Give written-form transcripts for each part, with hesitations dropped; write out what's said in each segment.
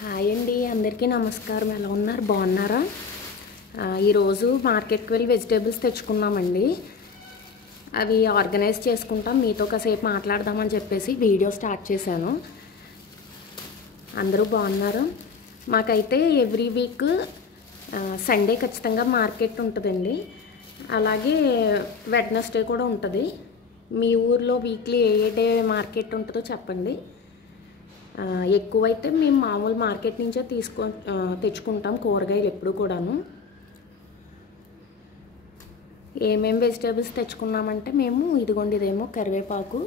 Hi అండి, అందరికీ నమస్కారం. ఎలా ఉన్నారు? బాగున్నారా? ఈరోజు మార్కెట్కి వెళ్ళి వెజిటేబుల్స్ తెచ్చుకున్నామండి. అవి ఆర్గనైజ్ చేసుకుంటాం, మీతో కాసేపు మాట్లాడదామని చెప్పేసి వీడియో స్టార్ట్ చేశాను. అందరూ బాగున్నారు? మాకైతే ఎవ్రీ వీక్ సండే ఖచ్చితంగా మార్కెట్ ఉంటుందండి. అలాగే వెడ్నెస్డే కూడా ఉంటుంది. మీ ఊర్లో వీక్లీ ఏ డే మార్కెట్ ఉంటుందో చెప్పండి. ఎక్కువైతే మేము మామూలు మార్కెట్ నుంచే తెచ్చుకుంటాం కూరగాయలు ఎప్పుడు కూడాను. ఏమేమి వెజిటేబుల్స్ తెచ్చుకున్నామంటే మేము ఇదిగోండి, ఇదేమో కరివేపాకు,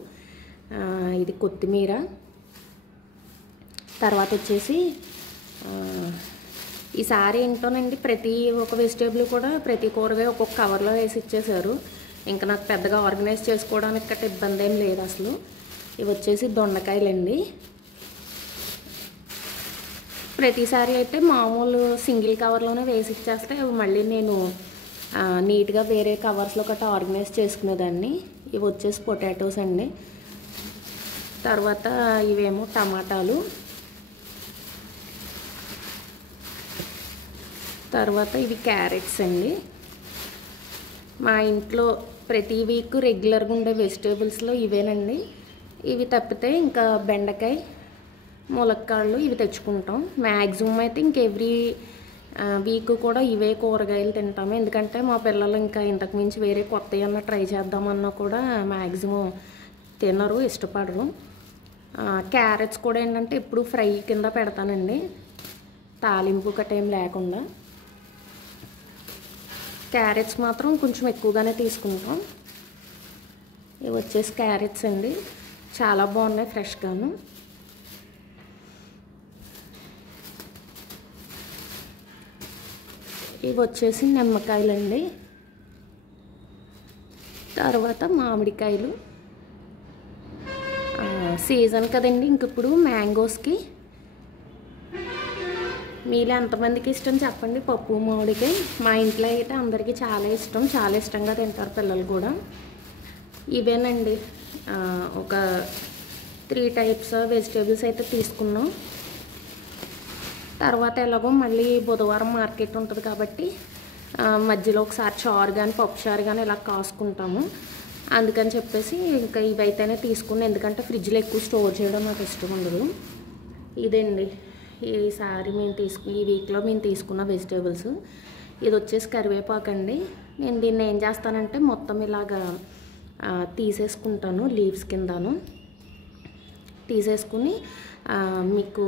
ఇది కొత్తిమీర, తర్వాత వచ్చేసి ఈసారి ఏంటోనండి ప్రతి ఒక్క వెజిటేబుల్ కూడా ప్రతి కూరగాయ ఒక్కొక్క కవర్లో వేసి ఇచ్చేసారు. ఇంకా నాకు పెద్దగా ఆర్గనైజ్ చేసుకోవడానికి గట్రా ఇబ్బంది ఏం లేదు అసలు. ఇవి వచ్చేసి దొండకాయలండి. ప్రతిసారి అయితే మామూలు సింగిల్ కవర్లోనే వేసి ఇచ్చేస్తే మళ్ళీ నేను నీట్గా వేరే కవర్స్లో గట్రా ఆర్గనైజ్ చేసుకునేదాన్ని. ఇవి వచ్చేసి పొటాటోస్ అండి. తర్వాత ఇవేమో టమాటాలు, తర్వాత ఇవి క్యారెట్స్ అండి. మా ఇంట్లో ప్రతి వీక్ రెగ్యులర్గా ఉండే వెజిటేబుల్స్లో ఇవేనండి. ఇవి తప్పితే ఇంకా బెండకాయ, ములక్కాళ్ళు ఇవి తెచ్చుకుంటాం. మ్యాక్సిమం అయితే ఇంక ఎవ్రీ వీక్ కూడా ఇవే కూరగాయలు తింటాము. ఎందుకంటే మా పిల్లలు ఇంకా ఇంతకు మించి వేరే కొత్త ఏమన్నా ట్రై చేద్దామన్నా కూడా మ్యాక్సిమం తినరు, ఇష్టపడరు. క్యారెట్స్ కూడా ఏంటంటే ఎప్పుడు ఫ్రై కింద పెడతానండి, తాలింపు గట్రా ఏం లేకుండా. క్యారెట్స్ మాత్రం కొంచెం ఎక్కువగానే తీసుకుంటాం. ఇవి వచ్చేసి క్యారెట్స్ అండి, చాలా బాగున్నాయి ఫ్రెష్గాను. ఇవి వచ్చేసి నిమ్మకాయలండి. తర్వాత మామిడికాయలు, సీజన్ కదండి ఇంక ఇప్పుడు మ్యాంగోస్కి. మీలో ఎంతమందికి ఇష్టం చెప్పండి పప్పు మామిడికాయ. మా ఇంట్లో అయితే అందరికీ చాలా ఇష్టం, చాలా ఇష్టంగా తింటారు పిల్లలు కూడా. ఇవేనండి ఒక 3 టైప్స్ వెజిటేబుల్స్ అయితే తీసుకున్నాం. తర్వాత ఎలాగో మళ్ళీ బుధవారం మార్కెట్ ఉంటుంది కాబట్టి మధ్యలో ఒకసారి చారు కానీ పప్పు చారు కానీ ఇలా కాసుకుంటాము. అందుకని చెప్పేసి ఇంకా ఇవైతేనే తీసుకున్నాం, ఎందుకంటే ఫ్రిడ్జ్లో ఎక్కువ స్టోర్ చేయడం నాకు ఇష్టం ఉండదు. ఇదండి ఈసారి ఈ వీక్లో మేము తీసుకున్న వెజిటేబుల్స్. ఇది వచ్చేసి కరివేపాకు అండి. నేను దీన్ని ఏం చేస్తానంటే మొత్తం ఇలాగా తీసేసుకుంటాను, లీవ్స్ కిందను తీసేసుకుని మీకు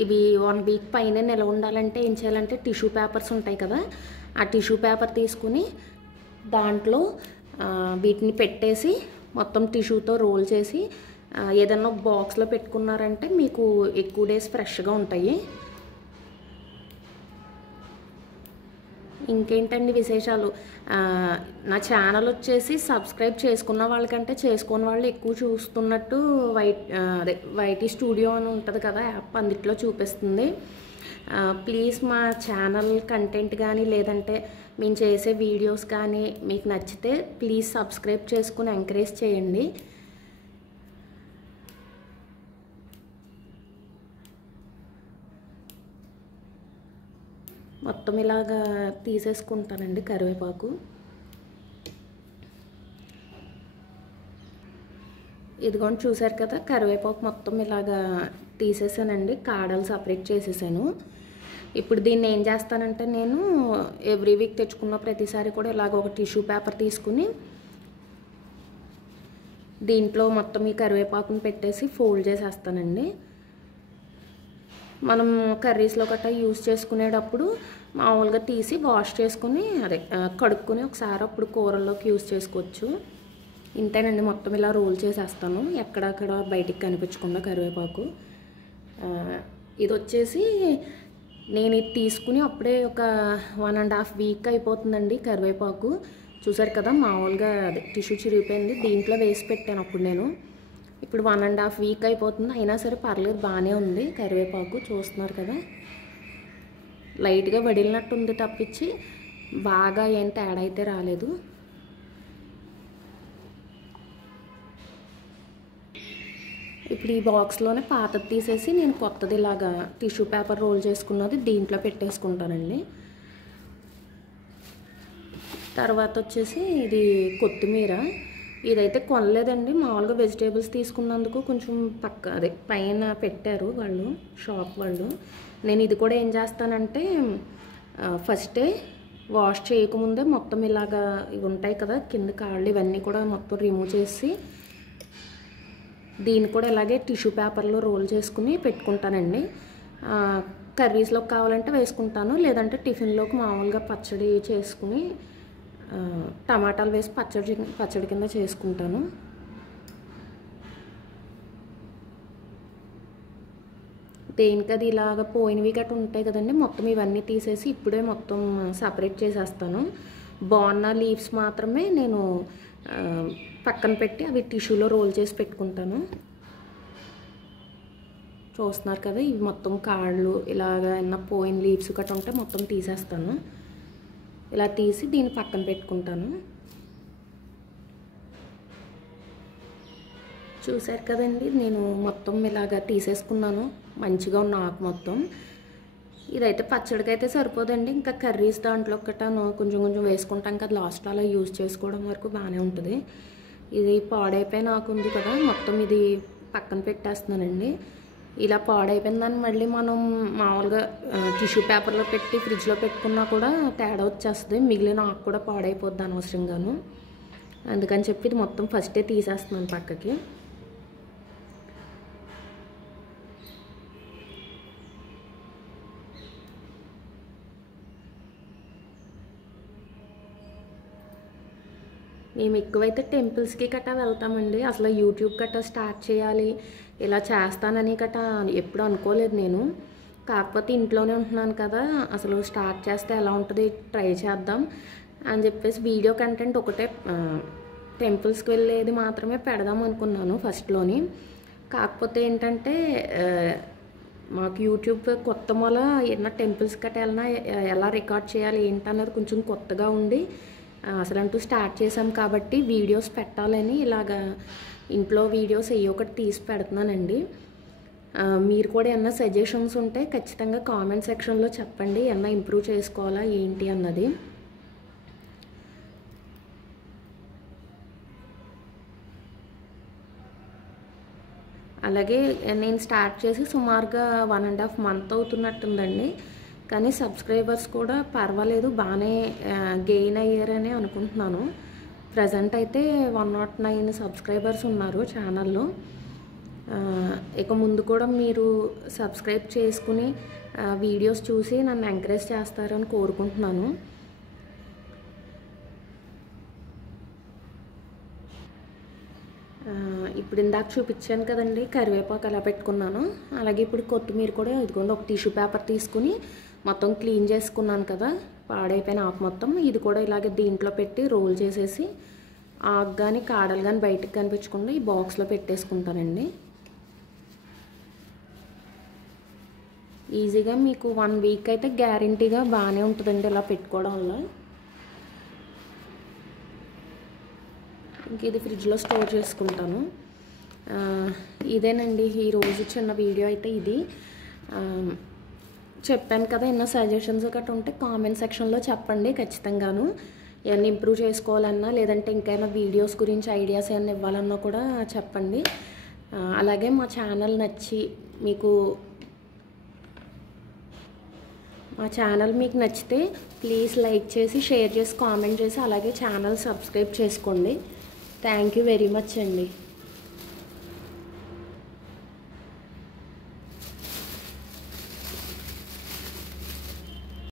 ఇవి 1 వీక్ పైన నిల్వ ఉండాలంటే ఏం చేయాలంటే టిష్యూ పేపర్స్ ఉంటాయి కదా, ఆ టిష్యూ పేపర్ తీసుకుని దాంట్లో వీటిని పెట్టేసి మొత్తం టిష్యూతో రోల్ చేసి ఏదన్నా బాక్స్లో పెట్టుకున్నారంటే మీకు ఎక్కువ డేస్ ఫ్రెష్గా ఉంటాయి. ఇంకేంటండి విశేషాలు? నా ఛానల్ వచ్చేసి సబ్స్క్రైబ్ చేసుకున్న వాళ్ళకంటే చేసుకున్న వాళ్ళు ఎక్కువ చూస్తున్నట్టు వైటీ స్టూడియో అని ఉంటుంది కదా యాప్, అందుట్లో చూపిస్తుంది. ప్లీజ్ మా ఛానల్ కంటెంట్ కానీ లేదంటే మేము చేసే వీడియోస్ కానీ మీకు నచ్చితే ప్లీజ్ సబ్స్క్రైబ్ చేసుకుని ఎంకరేజ్ చేయండి. మొత్తం ఇలాగా తీసేసుకుంటానండి కరివేపాకు. ఇదిగోండి చూసారు కదా, కరివేపాకు మొత్తం ఇలాగా తీసేసానండి, కాడలు సపరేట్ చేసేసాను. ఇప్పుడు దీన్ని ఏం చేస్తానంటే నేను ఎవ్రీ వీక్ తెచ్చుకున్న ప్రతిసారి కూడా ఇలాగ ఒక టిష్యూ పేపర్ తీసుకుని దీంట్లో మొత్తం ఈ కరివేపాకుని పెట్టేసి ఫోల్డ్ చేసేస్తానండి. మనం కర్రీస్లో గట్రా యూజ్ చేసుకునేటప్పుడు మామూలుగా తీసి వాష్ చేసుకుని కడుక్కుని ఒకసారి అప్పుడు కూరల్లోకి యూజ్ చేసుకోవచ్చు. ఇంతేనండి, మొత్తం ఇలా రోల్ చేసేస్తాను ఎక్కడక్కడ బయటికి కనిపించకుండా కరివేపాకు. ఇది వచ్చేసి నేను ఇది తీసుకుని అప్పుడే ఒక 1.5 వీక్ అయిపోతుందండి కరివేపాకు. చూసారు కదా, మామూలుగా టిష్యూ చిరిగిపోయింది, దీంట్లో వేసి పెట్టాను అప్పుడు నేను. ఇప్పుడు 1.5 వీక్ అయిపోతుంది, అయినా సరే పర్లేదు, బాగానే ఉంది కరివేపాకు. చూస్తున్నారు కదా, లైట్గా వడిలినట్టు ఉంది తప్పించి బాగా ఏం తేడా అయితే రాలేదు. ఇప్పుడు ఈ బాక్స్లోనే పాతది తీసేసి నేను కొత్తది ఇలాగా టిష్యూ పేపర్ రోల్ చేసుకున్నది దీంట్లో పెట్టేసుకుంటానండి. తర్వాత వచ్చేసి ఇది కొత్తిమీర. ఇదైతే కొనలేదండి, మామూలుగా వెజిటేబుల్స్ తీసుకున్నందుకు కొంచెం పైన పెట్టారు వాళ్ళు, షాప్ వాళ్ళు. నేను ఇది కూడా ఏం చేస్తానంటే ఫస్టే వాష్ చేయకముందే మొత్తం ఇలాగా ఇవి ఉంటాయి కదా కింద కాళ్ళు, ఇవన్నీ కూడా మొత్తం రిమూవ్ చేసి దీన్ని కూడా ఇలాగే టిష్యూ పేపర్లో రోల్ చేసుకుని పెట్టుకుంటానండి. కర్రీస్లోకి కావాలంటే వేసుకుంటాను, లేదంటే టిఫిన్లోకి మామూలుగా పచ్చడి చేసుకుని టమాటాలు వేసి పచ్చడి కింద చేసుకుంటాను. దేనికి అది ఇలాగ పోయినవి గట్రా ఉంటాయి కదండి, మొత్తం ఇవన్నీ తీసేసి ఇప్పుడే మొత్తం సపరేట్ చేసేస్తాను. బాగున్న లీవ్స్ మాత్రమే నేను పక్కన పెట్టి అవి టిష్యూలో రోల్ చేసి పెట్టుకుంటాను. చూస్తున్నారు కదా, ఇవి మొత్తం కాళ్ళు ఇలాగ ఏమన్నా పోయిన లీవ్స్ గట్రా ఉంటే మొత్తం తీసేస్తాను. ఇలా తీసి దీన్ని పక్కన పెట్టుకుంటాను. చూసారు కదండి, నేను మొత్తం ఇలాగ తీసేసుకున్నాను, మంచిగా ఉన్న ఆకు మొత్తం. ఇదైతే పచ్చడికి అయితే సరిపోదండి, ఇంకా కర్రీస్ దాంట్లో ఒకటాను కొంచెం కొంచెం వేసుకుంటాం కదా లాస్ట్లో, అలా యూజ్ చేసుకోవడం వరకు బాగానే ఉంటుంది. ఇది పాడైపోయిన ఆకు ఉంది కదా, మొత్తం ఇది పక్కన పెట్టేస్తున్నానండి. ఇలా పాడైపోయిన దాన్ని మళ్ళీ మనం మామూలుగా టిష్యూ పేపర్లో పెట్టి ఫ్రిడ్జ్లో పెట్టుకున్నా కూడా తేడా వచ్చేస్తుంది, మిగిలిన ఆకు కూడా పాడైపోద్ది అనవసరంగాను. అందుకని చెప్పి ఇది మొత్తం ఫస్టే తీసేస్తున్నాను పక్కకి. మేము ఎక్కువైతే టెంపుల్స్కి గట్రా వెళ్తామండి. అసలు యూట్యూబ్ గట్రా స్టార్ట్ చేయాలి, ఇలా చేస్తానని గట్రా ఎప్పుడు అనుకోలేదు నేను. కాకపోతే ఇంట్లోనే ఉంటున్నాను కదా, అసలు స్టార్ట్ చేస్తే ఎలా ఉంటుంది, ట్రై చేద్దాం అని చెప్పేసి వీడియో కంటెంట్ ఒకటే టెంపుల్స్కి వెళ్ళేది మాత్రమే పెడదాం అనుకున్నాను ఫస్ట్లోని. కాకపోతే ఏంటంటే మాకు యూట్యూబ్ కొత్త మూల, ఏదైనా టెంపుల్స్ గట్రా వెళ్ళినా ఎలా రికార్డ్ చేయాలి ఏంటన్నది కొంచెం కొత్తగా ఉండి అసలంటూ స్టార్ట్ చేసాం కాబట్టి వీడియోస్ పెట్టాలని ఇలాగా ఇంట్లో వీడియోస్ ఏ ఒకటి తీసి పెడుతున్నానండి. మీరు కూడా ఏమన్నా సజెషన్స్ ఉంటే ఖచ్చితంగా కామెంట్ సెక్షన్లో చెప్పండి, ఏమన్నా ఇంప్రూవ్ చేసుకోవాలా ఏంటి అన్నది. అలాగే నేను స్టార్ట్ చేసి సుమారుగా 1.5 month అవుతున్నట్టుందండి. కానీ సబ్స్క్రైబర్స్ కూడా పర్వాలేదు, బాగానే గెయిన్ అయ్యారని అనుకుంటున్నాను. ప్రజెంట్ అయితే 109 సబ్స్క్రైబర్స్ ఉన్నారు ఛానల్లో. ఇక ముందు కూడా మీరు సబ్స్క్రైబ్ చేసుకుని వీడియోస్ చూసి నన్ను ఎంకరేజ్ చేస్తారని కోరుకుంటున్నాను. ఇప్పుడు ఇందాక చూపించాను కదండి కరివేపాకు ఎలా పెట్టుకున్నాను, అలాగే ఇప్పుడు కొత్తిమీర కూడా ఇదిగోండి ఒక టిష్యూ పేపర్ తీసుకుని మొత్తం క్లీన్ చేసుకున్నాను కదా పాడైపోయిన ఆకు మొత్తం, ఇది కూడా ఇలాగే దీంట్లో పెట్టి రోల్ చేసేసి ఆకు కానీ కాడలు కానీ బయటకు కనిపించకుండా ఈ బాక్స్లో పెట్టేసుకుంటానండి. ఈజీగా మీకు 1 week అయితే గ్యారంటీగా బాగానే ఉంటుందండి ఇలా పెట్టుకోవడం వల్ల. ఇంక ఇది ఫ్రిడ్జ్లో స్టోర్ చేసుకుంటాను. ఇదేనండి ఈరోజు చిన్న వీడియో అయితే ఇది. చెప్పాను కదా, ఏమన్నా సజెషన్స్ గట్రా ఉంటే కామెంట్ సెక్షన్లో చెప్పండి ఖచ్చితంగాను. ఏమన్నా ఇంప్రూవ్ చేసుకోవాలన్నా లేదంటే ఇంకైనా వీడియోస్ గురించి ఐడియాస్ ఏమైనా ఇవ్వాలన్నా కూడా చెప్పండి. అలాగే మా ఛానల్ నచ్చి మా ఛానల్ మీకు నచ్చితే ప్లీజ్ లైక్ చేసి షేర్ చేసి కామెంట్ చేసి అలాగే ఛానల్ సబ్స్క్రైబ్ చేసుకోండి. థ్యాంక్ యూ వెరీ మచ్ అండి.